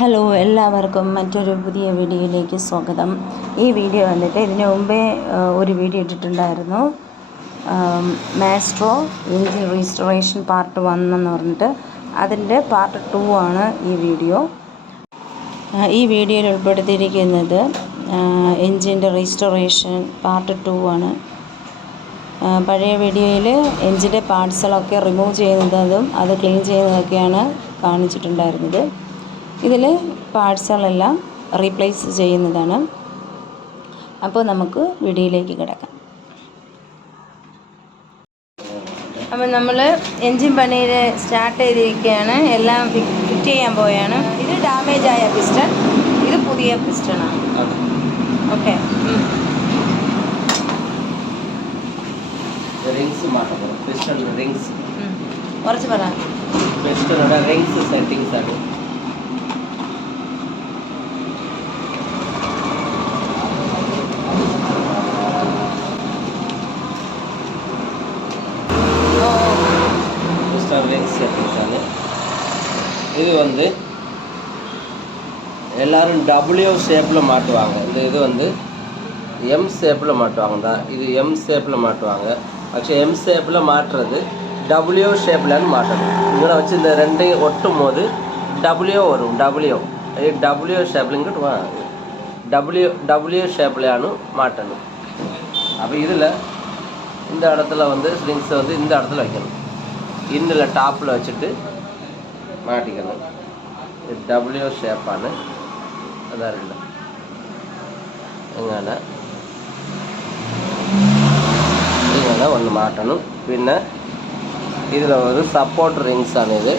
Hello, എല്ലാവർക്കും മറ്റൊരു പുതിയ വീഡിയോയിലേക്ക് സ്വാഗതം. ഈ വീഡിയോ വന്നിട്ട് ഇതിനു മുമ്പേ ഒരു വീഡിയോ ഇട്ടിട്ടുണ്ടായിരുന്നു. മാസ്ട്രോ എൻജിൻ റീസ്റ്റോറേഷൻ പാർട്ട് 1 എന്ന് പറഞ്ഞിട്ട് അതിൻ്റെ പാർട്ട് 2 ആണ് ഈ വീഡിയോ. ഈ വീഡിയോയിൽ ഉൾപ്പെടുത്തിയിരിക്കുന്നത് എൻജിൻ്റെ റീസ്റ്റോറേഷൻ പാർട്ട് 2 ആണ്. പഴയ വീഡിയോയിൽ എൻജിൻ്റെ പാർട്സുകളൊക്കെ റിമൂവ് ചെയ്യുന്നതും അത് ക്ലീൻ ചെയ്യുന്നതൊക്കെയാണ് കാണിച്ചിട്ടുണ്ടായിരുന്നത്. ഇതിൽ പാർട്സുകളെല്ലാം റീപ്ലേസ് ചെയ്യുന്നതാണ്. അപ്പോൾ നമുക്ക് വീഡിയോയിലേക്ക് കിടക്കാം. അപ്പോൾ നമ്മൾ എൻജിൻ പണിയിൽ സ്റ്റാർട്ട് ചെയ്തിരിക്കുകയാണ്. എല്ലാം ഫിറ്റ് ചെയ്യാൻ പോവുകയാണ്. ഇത് ഡാമേജ് ആയ പിസ്റ്റൺ, ഇത് പുതിയ പിസ്റ്റണാണ്. ഓക്കെ, റിങ്സ് മാറ്റണം. പിസ്റ്റൺ റിങ്സ് കുറച്ച് പറയാം. പിസ്റ്റണോட റിങ്സ് സെറ്റിങ്സ് ആണ്. ரிங்ஸ் செட்டிங்ஸ் ആണ്. இது வந்து எல்லாரும் டபிள்யூ ஷேப்பில் மாட்டுவாங்க. இது வந்து எம் ஷேப்பில் மாட்டுவாங்க. இது எம் ஷேப்பில் மாட்டுவாங்க. ஆக்சுவலி எம் ஷேப்பில் மாட்டுறது டபிள்யூ ஷேப்லன்னு மாட்டணும். இங்கே வச்சு இந்த ரெண்டையும் ஒட்டும் போது டபிள்யூ வரும். டபிள்யூ ஷேப்லிங்கிட்டு டபிள்யூ ஷேப்லையானு மாட்டணும். அப்போ இதில் இந்த இடத்துல வந்து ரிங்ஸை வந்து இந்த இடத்துல வைக்கணும். இன்னில் டாப்பில் வச்சுட்டு மாட்டிக்கணும். இது டபிள்யூ ஷேப்பானு அதான் இல்லை எங்கன்னா இங்கே ஒன்று மாட்டணும். பின்ன இதில் ஒரு சப்போர்ட் ரிங்ஸ் ஆனு. இது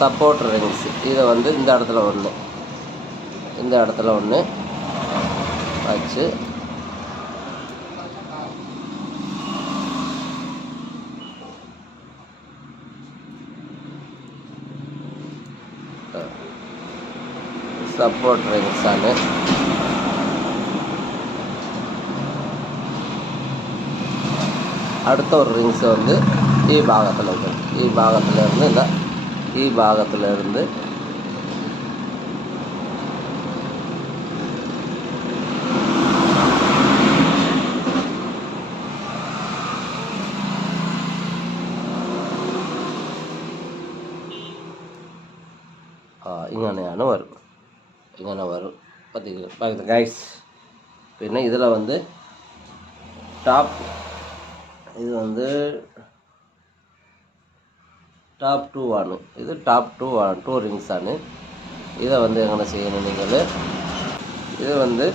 சப்போர்ட் ரிங்ஸ். இதை வந்து இந்த இடத்துல ஒன்று, இந்த இடத்துல ஒன்று வச்சு സപ്പോർട്ട് റിങ്സ് ആണ്. അടുത്ത ഒരു റിങ്സ് வந்து ഈ ഭാഗത്തിലേക്ക്, ഈ ഭാഗത്തിലിருந்து ഇല്ല, ഈ ഭാഗത്തിലിருந்து ഇങ്ങനെയാണ് വരും. ഇങ്ങനെ വരും. பார்க்குது கைஸ். பின்ன இதில் வந்து டாப், இது வந்து டாப் 2 ആണ്. இது டாப் 2 ரிங்ஸ் ആണ്. இதை வந்து எங்கே செய்யணும் நீங்கள், இது வந்து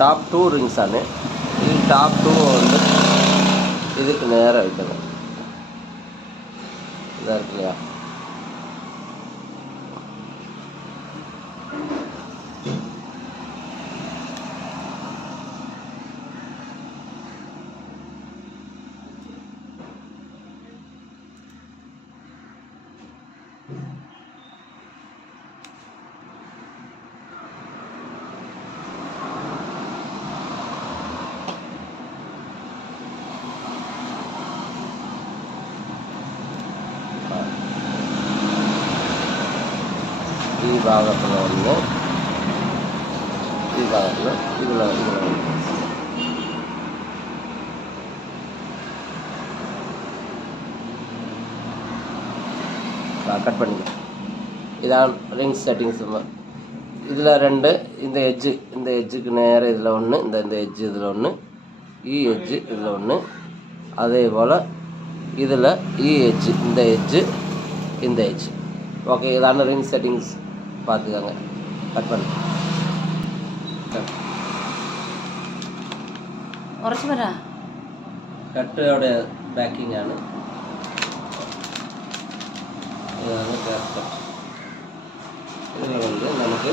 டாப் 2 ரிங்ஸ் ആണ്. இது டாப் 2 வந்து இதுக்கு நேராக வைக்கணும். இதாக இருக்கு இல்லையா, ഈ ഭാഗത്തിൽ ഒന്ന്, ഈ ഭാഗത്തിൽ ഇതിൽ கட் பண்ணிக்கலாம். இதான் ரிங்ஸ் செட்டிங்ஸ். இதில் ரெண்டு, இந்த எட்ஜுக்கு நேராக இதில் ஒன்று, இந்த எட்ஜு இதில் ஒன்று, ஈ எட்ஜு இதில் ஒன்று, அதே போல் இதில் ஈ எட்ஜு, இந்த எட்ஜு. ஓகே, இதான ரிங் செட்டிங்ஸ். பார்த்துக்கோங்க. கட் பண்ணு. ഉറച്ചു പറ. കട്ടോടെ ബാക്കിംഗ് ആണ്. ഇതാണ് ഗ്യാസ് കട്ട്. ഇതിൽ வந்து നമുക്ക്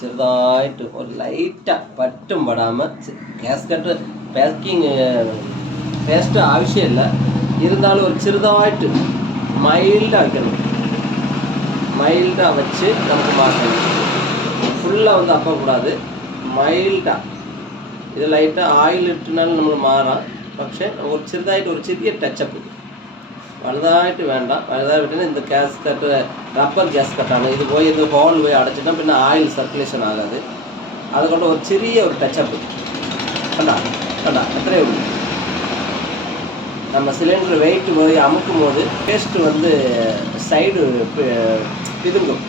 ചെറുതായിട്ട് ഒരു ലൈറ്റാണ് പറ്റും പെടാமல் ഗ്യാസ് കട്ട് പാക്കിങ് പേസ്റ്റ് ആവശ്യമില്ല. இருந்தாலும் ஒரு ചെറുതായിട്ട് மைல்டாக வைக்கணும். மைல்டாக வச்சு நமக்கு மாற்றணும். ஃபுல்லாக வந்து அப்பக்கூடாது, மைல்டாக. இது லைட்டாக ஆயில் இட்டுனாலும் நம்மளுக்கு மாறாம். പക്ഷേ ഒരു ചെറുതായിട്ട് ഒരു ചെറിയ ടച്ചപ്പ് വലുതായിട്ട് വേണ്ട. വലുതായിട്ട് இந்த கேஸ்கட் ரப்பர் கேஸ்கட்டாണ്. இது போய் இது ஹோல் போய் அடைச்சிட்டா பின்ன ஆயில் சர்க்குலேஷன் ஆகாது. அதுകൊണ്ട് ஒரு சிறிய ஒரு டச்சப் கண்டா கண்டா எத்தனையோ நம்ம சிலிண்டர் வெயிட் போய் அமுக்கும் போது பேஸ்ட் வந்து சைடு பிதுங்கும்.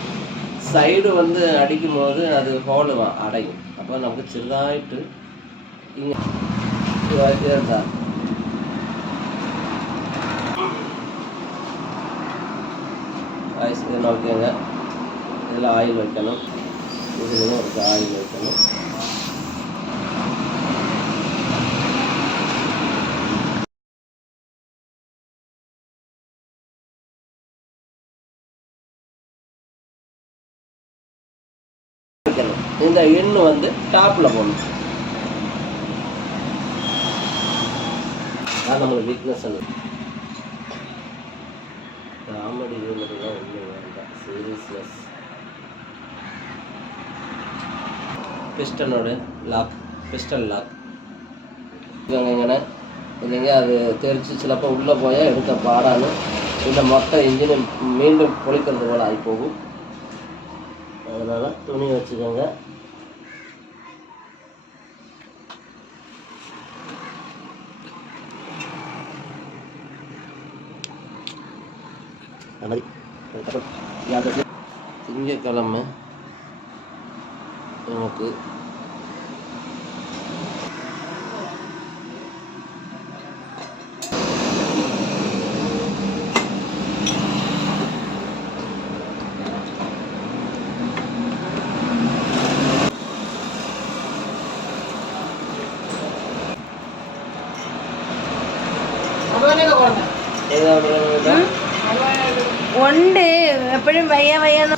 சைடு வந்து அடிக்கும் போது அது ஹோல் அடையும். அப்போ நமக்கு சிறிதாயிட்டு இங்கே இருந்தா ஐஸ் நோக்கிங்க. இதில் ஆயில் வைக்கணும். இதுலேயும் ஒரு ஆயில் வைக்கணும். இந்த எண்ணு வந்து டாப்பில் போடணும். அதான் நம்மளுக்கு வீக்னஸ். அது காமெடி இதுலாம் ஒன்றும் வேண்டாம். சீரியஸ்னஸ். பிஸ்டனோட லாக், பிஸ்டன் லாக் இவங்க இல்லைங்க. அது தெரிச்சு சிலப்போ உள்ளே போயால் எடுக்க பாடான்னு இல்லை மொத்த இன்ஜினை மீண்டும் பொழிக்கிறது போல் ஆகி போகும். அதனால் துணி வச்சுக்கோங்க. திங்கக்கிழமை நமக்கு ഉണ്ട് എപ്പോഴും വയ്യ വയ്യാന്ന്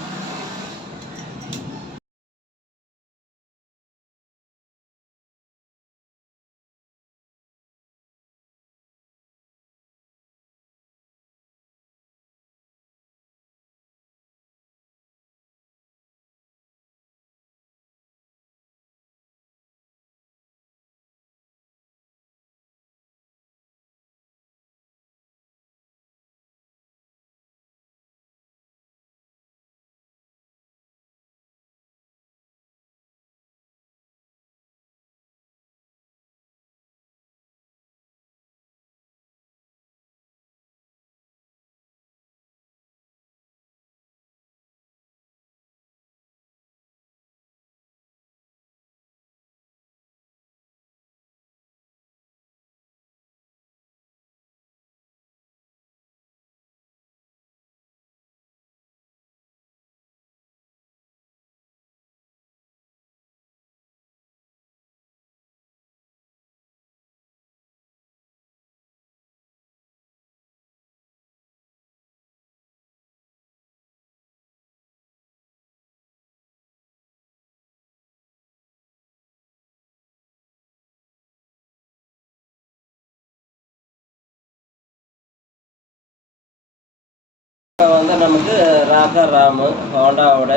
வந்து நமக்கு ராக்கராமு ஹோண்டாவோட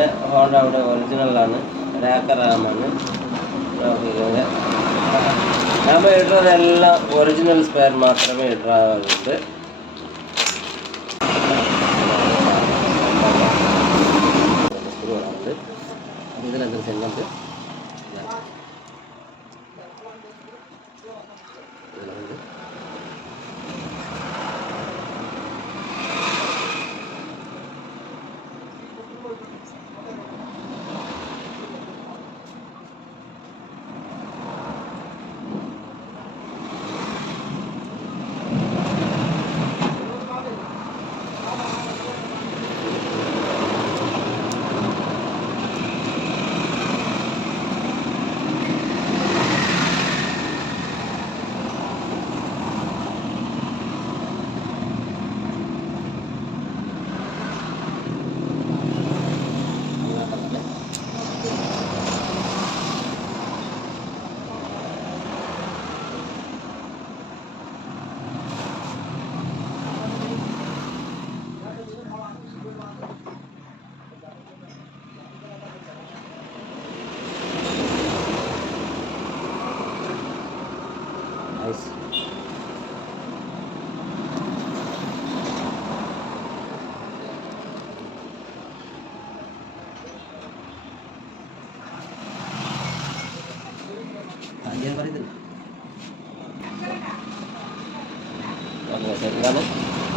ஒரிஜினலான ராக்கராமன்னு ஓகேங்க. நம்ம இடுறதெல்லாம் ஒரிஜினல் ஸ்பேர் மாத்திரமே இடுறது. இதில் அந்த செல்லந்து இதில் வந்து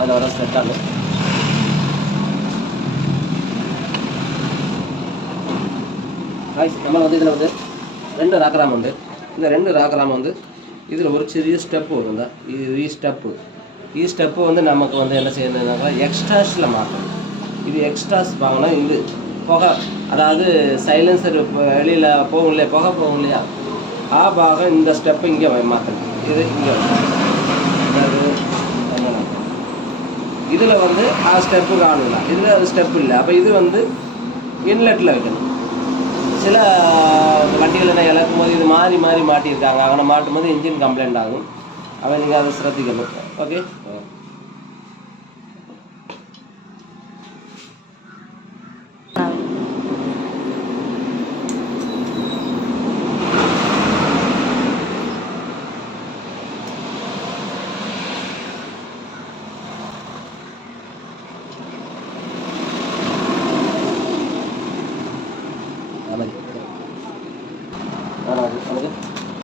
அதில் வர ஸ்டெக்கான நம்ம வந்து இதில் வந்து 2 ராக்கராம் உண்டு. இந்த 2 ராக்கராம் வந்து இதில் ஒரு சிறிய ஸ்டெப்பு வரும். இது ஸ்டெப்பு வந்து நமக்கு வந்து என்ன செய்யணும்னாக்கா எக்ஸ்ட்ராஸில் மாற்றணும். இது எக்ஸ்ட்ராஸ் வாங்கினா இது புகை, அதாவது சைலன்சர் வெளியில் போகும் இல்லையா, புகை போகும் இல்லையா, பாகம் இந்த ஸ்டெப்பு இங்கே மாற்றணும். இது இங்கே இதில் வந்து ஸ்டெப்பு காணலாம், இதில் அது ஸ்டெப்பு இல்லை. அப்போ இது வந்து இன்லெட்டில் வைக்கணும். சில வண்டிகளில் இழக்கும் போது இது மாறி மாட்டியிருக்காங்க. அவனை மாட்டும் போது இன்ஜின் கம்ப்ளைண்ட் ஆகும். அவன் நீங்கள் அதை சிரத்திக்கணும். ஓகே.